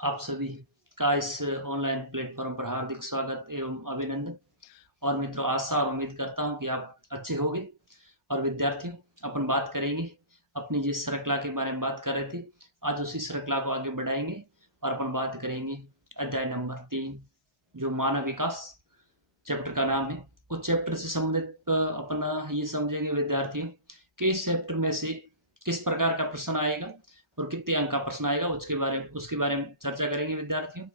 आप सभी का इस ऑनलाइन प्लेटफॉर्म पर हार्दिक स्वागत एवं अभिनंदन। और मित्रों, आशा और उम्मीद करता हूं कि आप अच्छे होंगे। और विद्यार्थियों, अपन बात करेंगे अपनी जिस श्रृंखला के बारे में बात कर रहे थे, आज उसी श्रृंखला को आगे बढ़ाएंगे और अपन बात करेंगे अध्याय नंबर 3, जो मानव विकास चैप्टर का नाम है। उस चैप्टर से संबंधित अपना ये समझेंगे विद्यार्थियों कि इस चैप्टर में से किस प्रकार का प्रश्न आएगा और कितने अंक का प्रश्न आएगा, उसके बारे में चर्चा करेंगे विद्यार्थियों।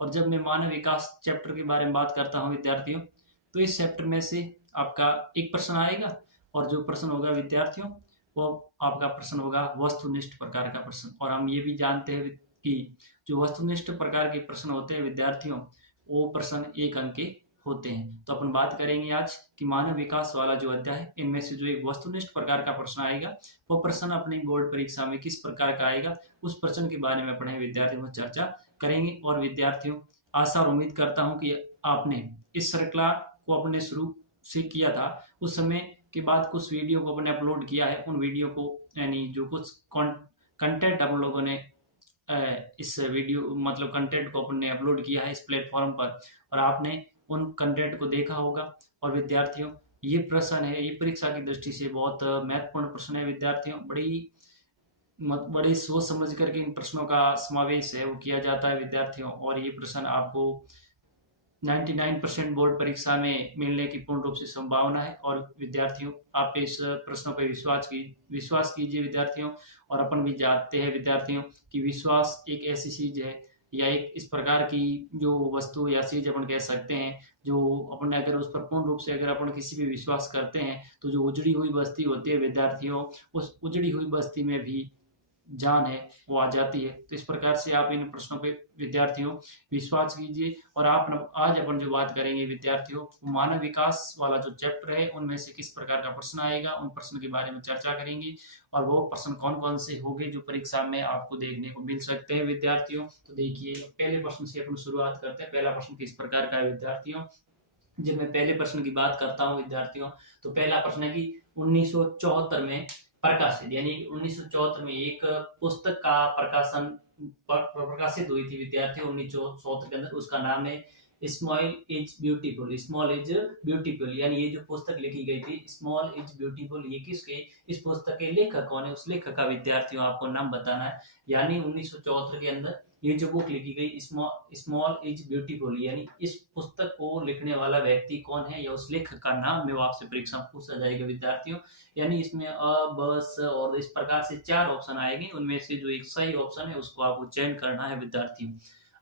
और जब मैं मानव विकास चैप्टर के बारे में बात करता हूँ विद्यार्थियों, तो इस चैप्टर में से आपका एक प्रश्न आएगा और जो प्रश्न होगा विद्यार्थियों, वो आपका प्रश्न होगा वस्तुनिष्ठ प्रकार का प्रश्न। और हम ये भी जानते हैं कि जो वस्तुनिष्ठ प्रकार के प्रश्न होते हैं विद्यार्थियों, वो प्रश्न एक अंक के होते हैं। तो अपन बात करेंगे आज कि मानव विकास वाला जो अध्याय है, इनमें से जो एक वस्तुनिष्ठ प्रकार का प्रश्न आएगा, वो प्रश्न अपनी बोर्ड परीक्षा में किस प्रकार का आएगा, उस प्रश्न के बारे में अपने विद्यार्थियों में चर्चा करेंगे। और विद्यार्थियों, आशा और उम्मीद करता हूं कि आपने इस श्रृंखला को अपने शुरू से किया था, उस समय के बाद कुछ वीडियो को अपने अपलोड किया है। उन वीडियो को यानी जो कुछ कंटेंट हम लोगों ने इस वीडियो मतलब कंटेंट को अपन ने अपलोड किया है इस प्लेटफॉर्म पर, और आपने उन कंटेंट को देखा होगा। और विद्यार्थियों, ये प्रश्न है, ये परीक्षा की दृष्टि से बहुत महत्वपूर्ण प्रश्न है विद्यार्थियों। बड़ी सोच समझ करके इन प्रश्नों का समावेश है वो किया जाता है विद्यार्थियों। और ये प्रश्न आपको 99% बोर्ड परीक्षा में मिलने की पूर्ण रूप से संभावना है। और विद्यार्थियों, आप इस प्रश्नों पर विश्वास कीजिए विद्यार्थियों। और अपन भी जानते हैं विद्यार्थियों कि विश्वास एक ऐसी चीज है या एक इस प्रकार की जो वस्तु या चीज अपन कह सकते हैं, जो अपन अगर उस पर पूर्ण रूप से अगर अपन किसी भी विश्वास करते हैं, तो जो उजड़ी हुई बस्ती होती है विद्यार्थियों, उस उजड़ी हुई बस्ती में भी जान है वो आ जाती है। तो इस प्रकार से आप इन प्रश्नों पे विद्यार्थियों विश्वास कीजिए। और आप आज अपन जो बात करेंगे विद्यार्थियों, मानव विकास वाला जो चैप्टर है, उनमें से किस प्रकार का प्रश्न आएगा, उन प्रश्न के बारे में चर्चा करेंगे। और वो प्रश्न कौन कौन से होंगे जो परीक्षा में आपको देखने को मिल सकते हैं विद्यार्थियों। तो देखिए, पहले प्रश्न से अपन शुरुआत करते हैं। पहला प्रश्न किस प्रकार का है विद्यार्थियों। जब मैं पहले प्रश्न की बात करता हूँ विद्यार्थियों, तो पहला प्रश्न है कि 1974 में प्रकाशित, यानी 1974 में एक पुस्तक का प्रकाशित हुई थी विद्यार्थियों 1974 के अंदर। उसका नाम है small is beautiful. Small is beautiful, यानी ये जो पुस्तक लिखी गई थी स्मॉल इज ब्यूटीफुल, ये किसके, इस पुस्तक के लेखक कौन है, उस लेखक का विद्यार्थियों आपको नाम बताना है। यानी 1974 के अंदर ये जो बुक लिखी गई स्मॉल इज ब्यूटीफुल, यानी इस पुस्तक को लिखने वाला व्यक्ति कौन है या उस लेखक का नाम में वो आपसे परीक्षा में पूछा जाएगा विद्यार्थियों। यानी इसमें अ, ब, स और इस प्रकार से 4 ऑप्शन आएंगे, उनमें से जो एक सही ऑप्शन है उसको आपको चयन करना है विद्यार्थियों।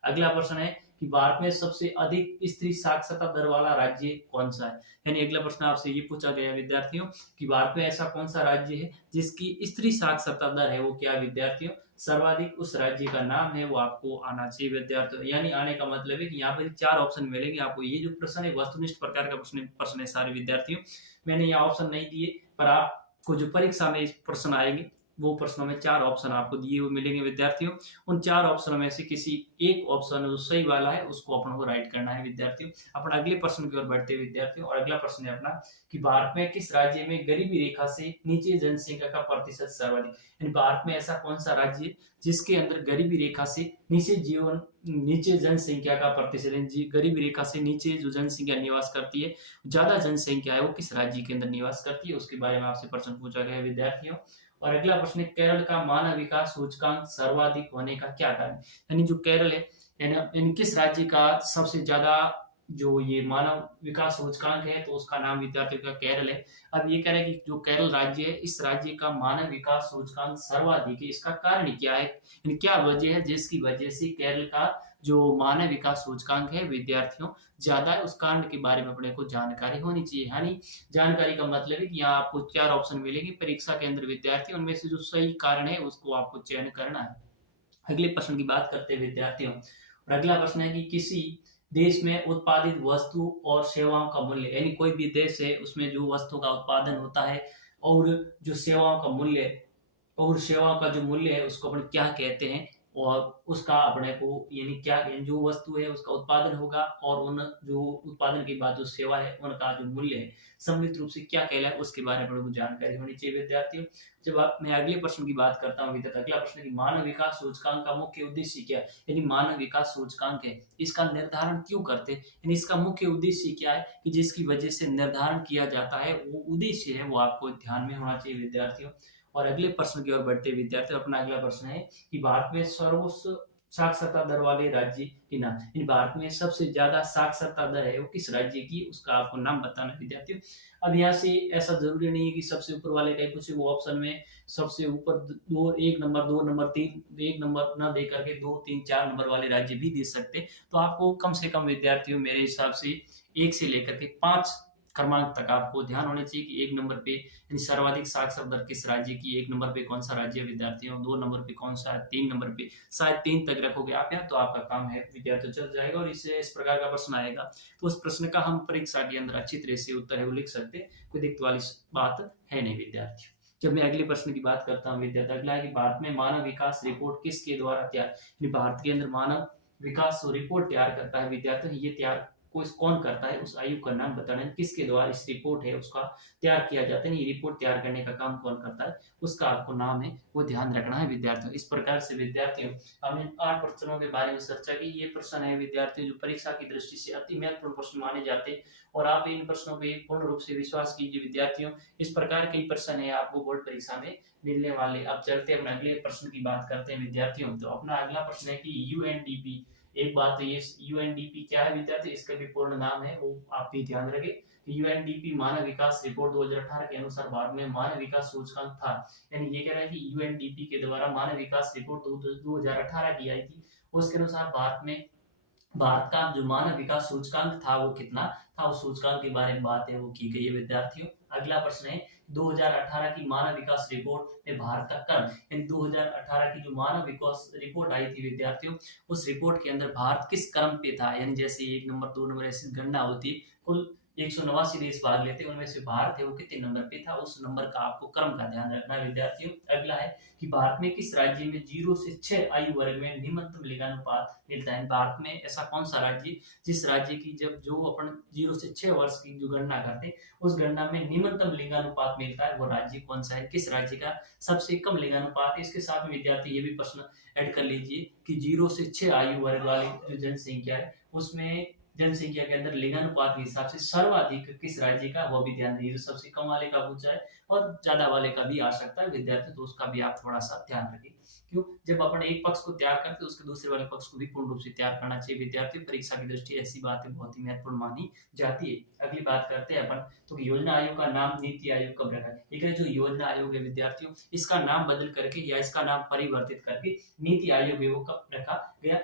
अगला प्रश्न है कि भारत में सबसे अधिक स्त्री साक्षरता दर वाला राज्य कौन सा है। यानी अगला प्रश्न आपसे ये पूछा गया विद्यार्थियों कि भारत में ऐसा कौन सा राज्य है जिसकी स्त्री साक्षरता दर है वो क्या है विद्यार्थियों, सर्वाधिक, उस राज्य का नाम है वो आपको आना चाहिए विद्यार्थियों। यानी आने का मतलब है कि यहाँ पर 4 ऑप्शन मिलेंगे आपको। ये जो प्रश्न है वस्तुनिष्ठ प्रकार का प्रश्न है सारे विद्यार्थियों। मैंने यहाँ ऑप्शन नहीं दिए, पर आपको जो परीक्षा में इस प्रश्न आएंगे वो प्रश्नों में 4 ऑप्शन आपको दिए हुए मिलेंगे विद्यार्थियों। उन 4 ऑप्शनों में से किसी एक ऑप्शन जो सही वाला है उसको अपन को राइट करना है विद्यार्थियों। अपन अगले प्रश्न की ओर बढ़ते हैं विद्यार्थियों। और अगला प्रश्न है अपना कि भारत में किस राज्य में गरीबी रेखा से नीचे जनसंख्या का प्रतिशत सर्वाधिक। यानी भारत में ऐसा कौन सा राज्य है जिसके अंदर गरीबी रेखा से नीचे जनसंख्या का प्रतिशत, गरीबी रेखा से नीचे जो जनसंख्या निवास करती है, ज्यादा जनसंख्या है, वो किस राज्य के अंदर निवास करती है, उसके बारे में आपसे प्रश्न पूछा गया विद्यार्थियों। और अगला प्रश्न है केरल का मानव विकास सूचकांक सर्वाधिक होने का क्या कारण। यानी जो केरल है, यानी किस राज्य का सबसे ज्यादा जो ये मानव विकास सूचकांक है, तो उसका नाम विद्यार्थियों का केरल है। अब ये कह रहे हैं कि जो केरल राज्य है, इस राज्य का मानव विकास सूचकांक सर्वाधिक है, इसका कारण क्या है, यानी क्या वजह है जिसकी वजह से केरल का जो मानव विकास सूचकांक है विद्यार्थियों ज्यादा है, उस कारण के बारे में अपने को जानकारी होनी चाहिए। यानी जानकारी का मतलब है कि यहाँ आपको 4 ऑप्शन मिलेंगे परीक्षा के अंदर विद्यार्थी, उनमें से जो सही कारण है उसको आपको चयन करना है। अगले प्रश्न की बात करते हैं विद्यार्थियों। और अगला प्रश्न है कि किसी देश में उत्पादित वस्तु और सेवाओं का मूल्य, यानी कोई भी देश है उसमें जो वस्तु का उत्पादन होता है और जो सेवाओं का मूल्य और सेवाओं का जो मूल्य है उसको अपन क्या कहते हैं, और उसका अपने को यानी क्या जो वस्तु है उसका उत्पादन होगा और उन जो उत्पादन के बाद जो सेवा है उनका जो मूल्य है सम्मिलित रूप से क्या कहलाए उसके बारे में अपने को जानकारी होनी चाहिए विद्यार्थियों। जब आप मैं अगले प्रश्न की बात करता हूँ विद्यार्थी, अगला प्रश्न है कि मानव विकास सूचकांक का मुख्य उद्देश्य क्या है। यानी मानव विकास सूचकांक है, इसका निर्धारण क्यों करते हैं, यानी इसका मुख्य उद्देश्य क्या है कि जिसकी वजह से निर्धारण किया जाता है, वो उद्देश्य है वो आपको ध्यान में होना चाहिए विद्यार्थियों। और अगले प्रश्न की ओर बढ़ते विद्यार्थियों, अपना अगला प्रश्न है कि भारत में सर्वोच्च साक्षरता दर वाले राज्य के नाम। इन भारत में सबसे ज्यादा साक्षरता दर है वो किस राज्य की, उसका आपको नाम बताना है विद्यार्थियों। अब यहाँ से ऐसा जरूरी नहीं है कि सबसे ऊपर वाले का ही पूछे, वो ऑप्शन में सबसे ऊपर दो, एक नंबर, दो नंबर, तीन, एक नंबर न दे करके 2, 3, 4 नंबर वाले राज्य भी दे सकते। तो आपको कम से कम विद्यार्थियों मेरे हिसाब से 1 से लेकर के 5 क्रमांक तक आपको ध्यान होने चाहिए कि 1 नंबर पे यानी सर्वाधिक साक्षर दर किस राज्य की, 1 नंबर पे कौन सा राज्य है विद्यार्थियों, 2 नंबर पे कौन सा है, 3 नंबर पे शायद 3 तक रखोगे आप यहाँ तो आपका काम है विद्यार्थियों चल जाएगा। और इससे इस प्रकार का प्रश्न आएगा तो उस प्रश्न का हम परीक्षा के अंदर अच्छी तरह से उत्तर है वो लिख सकते हैं, कोई दिक्कत वाली बात है नहीं विद्यार्थियों। जब मैं अगले प्रश्न की बात करता हूँ विद्यार्थी, अगला है कि भारत में मानव विकास रिपोर्ट किसके द्वारा तैयार। भारत के अंदर मानव विकास रिपोर्ट तैयार करता है विद्यार्थियों, ये तैयार कौन करता है, उस आयोग का नाम बताना है, किसके द्वारा इस रिपोर्ट है उसका तैयार किया जाता है। ये रिपोर्ट तैयार करने का काम कौन करता है उसका आपको नाम है वो ध्यान रखना है विद्यार्थियों। इस प्रकार से विद्यार्थियों हमने 8 प्रश्नों के बारे में चर्चा की। ये प्रश्न है विद्यार्थियों जो परीक्षा की दृष्टि से अति महत्वपूर्ण प्रश्न माने जाते हैं और आप इन प्रश्नों पे पूर्ण रूप से विश्वास कीजिए विद्यार्थियों। इस प्रकार के प्रश्न है आपको बोर्ड परीक्षा में मिलने वाले। अब चलते हैं अगले प्रश्न की बात करते हैं विद्यार्थियों। तो अपना अगला प्रश्न है कि यूएनडीपी, एक बात तो ये यूएनडीपी क्या है विद्यार्थी, इसका भी पूर्ण नाम है वो आप भी ध्यान रखें। यूएनडीपी मानव विकास रिपोर्ट 2018 के अनुसार भारत में मानव विकास सूचकांक था। यानी ये कह रहा है कि यूएनडीपी के द्वारा मानव विकास रिपोर्ट 2018 की आई थी, उसके अनुसार भारत का जो मानव विकास सूचकांक था वो कितना था, उस सूचकांक के बारे में बात है वो की गई है विद्यार्थियों। अगला प्रश्न है 2018 की मानव विकास रिपोर्ट में भारत का क्रम, यानी 2018 की जो मानव विकास रिपोर्ट आई थी विद्यार्थियों, उस रिपोर्ट के अंदर भारत किस क्रम पे था। यानी जैसे 1 नंबर, 2 नंबर ऐसी गणना होती, कुल 189 देश भाग लेते, उनमें से भारत है वो कितने नंबर पे था, उस नंबर का आपको क्रम का ध्यान रखना है विद्यार्थियों। अगला है कि भारत में किस राज्य में 0 से 6 आयु वर्ग में निम्नतम लिंगानुपात मिलता है। भारत में ऐसा कौन सा राज्य जिस राज्य की जब जो अपन 0 से 6 वर्ष की जो गणना करते उस गणना में निम्नतम लिंगानुपात मिलता है, वो राज्य कौन सा है, किस राज्य का सबसे कम लिंगानुपात है। इसके साथ में विद्यार्थी ये भी प्रश्न ऐड कर लीजिए कि 0 से 6 आयु वर्ग वाली जो जनसंख्या है उसमें जनसंख्या के अंदर लिंगानुपात के हिसाब से सर्वाधिक किस राज्य का, वो भी ध्यान दीजिए। सबसे कम वाले का पूछा है और ज्यादा वाले का भी आ सकता है विद्यार्थी, तो उसका भी आप थोड़ा सा ध्यान रखिए। क्यों, जब अपन एक पक्ष को तैयार करते उसके दूसरे वाले पक्ष को भी पूर्ण रूप से तैयार करना चाहिए विद्यार्थी। परीक्षा की दृष्टि ऐसी बातें बहुत ही महत्वपूर्ण मानी जाती है। अगली बात करते हैं अपन तो योजना आयोग का नाम नीति आयोग कब रखा है। एक है जो योजना आयोग है विद्यार्थियों, इसका नाम बदल करके या इसका नाम परिवर्तित करके नीति आयोग है वो कब रखा गया,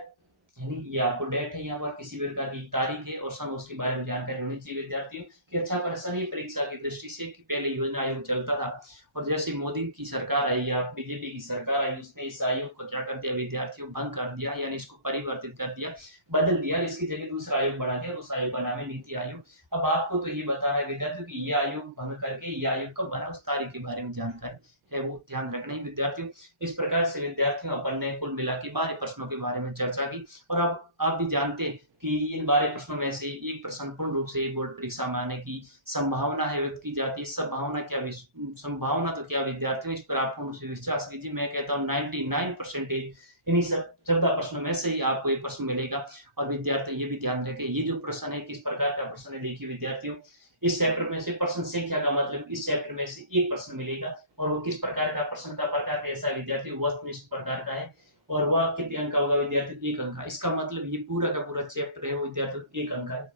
यानी ये आपको डेट है यहाँ पर, किसी भी प्रकार की तारीख है और सन, उसके बारे में जानकारी होनी चाहिए विद्यार्थियों। कि अच्छा प्रश्न है परीक्षा की दृष्टि से कि पहले योजना आयोग चलता था और जैसे मोदी की सरकार आई या बीजेपी की सरकार आई उसने इस आयोग को क्या कर दिया विद्यार्थियों, भंग कर दिया, यानी इसको परिवर्तित कर दिया, बदल दिया, इसकी जगह दूसरा आयोग बना दिया, उस आयोग का नाम है नीति आयोग। अब आपको तो ये बताना है विद्यार्थियों कि ये आयोग भंग करके ये आयोग कब बना, उस तारीख के बारे में जानकारी है वो ध्यान रखना ही विद्यार्थियों। इस प्रकार से विद्यार्थियों अपन ने कुल मिला के 12 प्रश्नों के बारे में चर्चा की और अब आप भी जानते हैं कि इन 12 प्रश्नों में से एक प्रश्न पूर्ण रूप से बोर्ड परीक्षा में आने की संभावना है व्यक्त की जाती है। संभावना तो क्या विद्यार्थियों, इस पर आप पूर्ण रूप से विश्वास कीजिए। मैं कहता हूँ 99% इन्हीं सब 14 प्रश्नों में से ही आपको एक प्रश्न मिलेगा। और विद्यार्थी ये भी ध्यान रखें ये जो प्रश्न है किस प्रकार का प्रश्न है, देखिए विद्यार्थियों इस चैप्टर में से प्रश्न संख्या का मतलब इस चैप्टर में से एक प्रश्न मिलेगा और वो किस प्रकार का प्रश्न का प्रकार कैसा विद्यार्थी, वस्तुनिष्ठ प्रकार का है और वह कितने अंक का होगा विद्यार्थी, 1 अंक का। इसका मतलब ये पूरा का पूरा चैप्टर है वो विद्यार्थी 1 अंक का है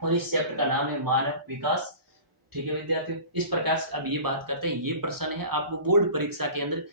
और इस चैप्टर का नाम है मानव विकास। ठीक है विद्यार्थियों, इस प्रकार से अब ये बात करते हैं, ये प्रश्न है आपको बोर्ड परीक्षा के अंदर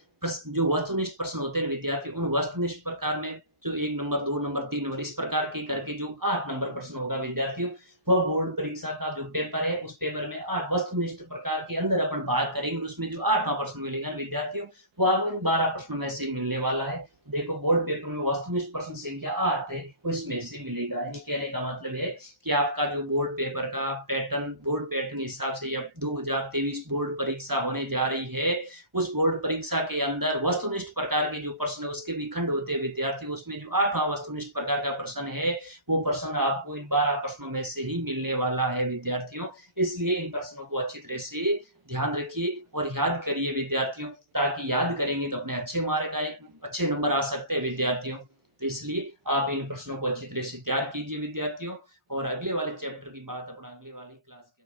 जो वस्तुनिष्ठ प्रश्न होते हैं विद्यार्थी, उन वस्तुनिष्ठ प्रकार में जो 1 नंबर, 2 नंबर, 3 नंबर इस प्रकार के करके जो 8 नंबर प्रश्न होगा विद्यार्थियों, वह बोर्ड परीक्षा का जो पेपर है उस पेपर में 8 वस्तुनिष्ठ प्रकार के अंदर अपन भाग करेंगे, उसमें जो 8वां प्रश्न मिलेगा विद्यार्थियों, वो आपको इन 12 प्रश्नों में से मिलने वाला है। देखो बोर्ड पेपर में वस्तुनिष्ठ प्रश्न संख्या 8 है, उसमें से मिलेगा। यानी कहने का मतलब है कि आपका जो बोर्ड पेपर का पैटर्न, बोर्ड पैटर्न हिसाब से अब 2023 बोर्ड परीक्षा होने जा रही है, उस बोर्ड परीक्षा के अंदर वस्तुनिष्ठ प्रकार के जो प्रश्न है उसके भी खंड होते हैं विद्यार्थी, उसमें जो 8वां वस्तुनिष्ठ प्रकार का प्रश्न है वो प्रश्न आपको इन 12 प्रश्नों में से ही मिलने वाला है विद्यार्थियों। इसलिए इन प्रश्नों को अच्छी तरह से ध्यान रखिए और याद करिए विद्यार्थियों, ताकि याद करेंगे तो अपने अच्छे मार्क आए, अच्छे नंबर आ सकते हैं विद्यार्थियों। तो इसलिए आप इन प्रश्नों को अच्छी तरह से तैयार कीजिए विद्यार्थियों, और अगले वाले चैप्टर की बात अपना अगले वाली क्लास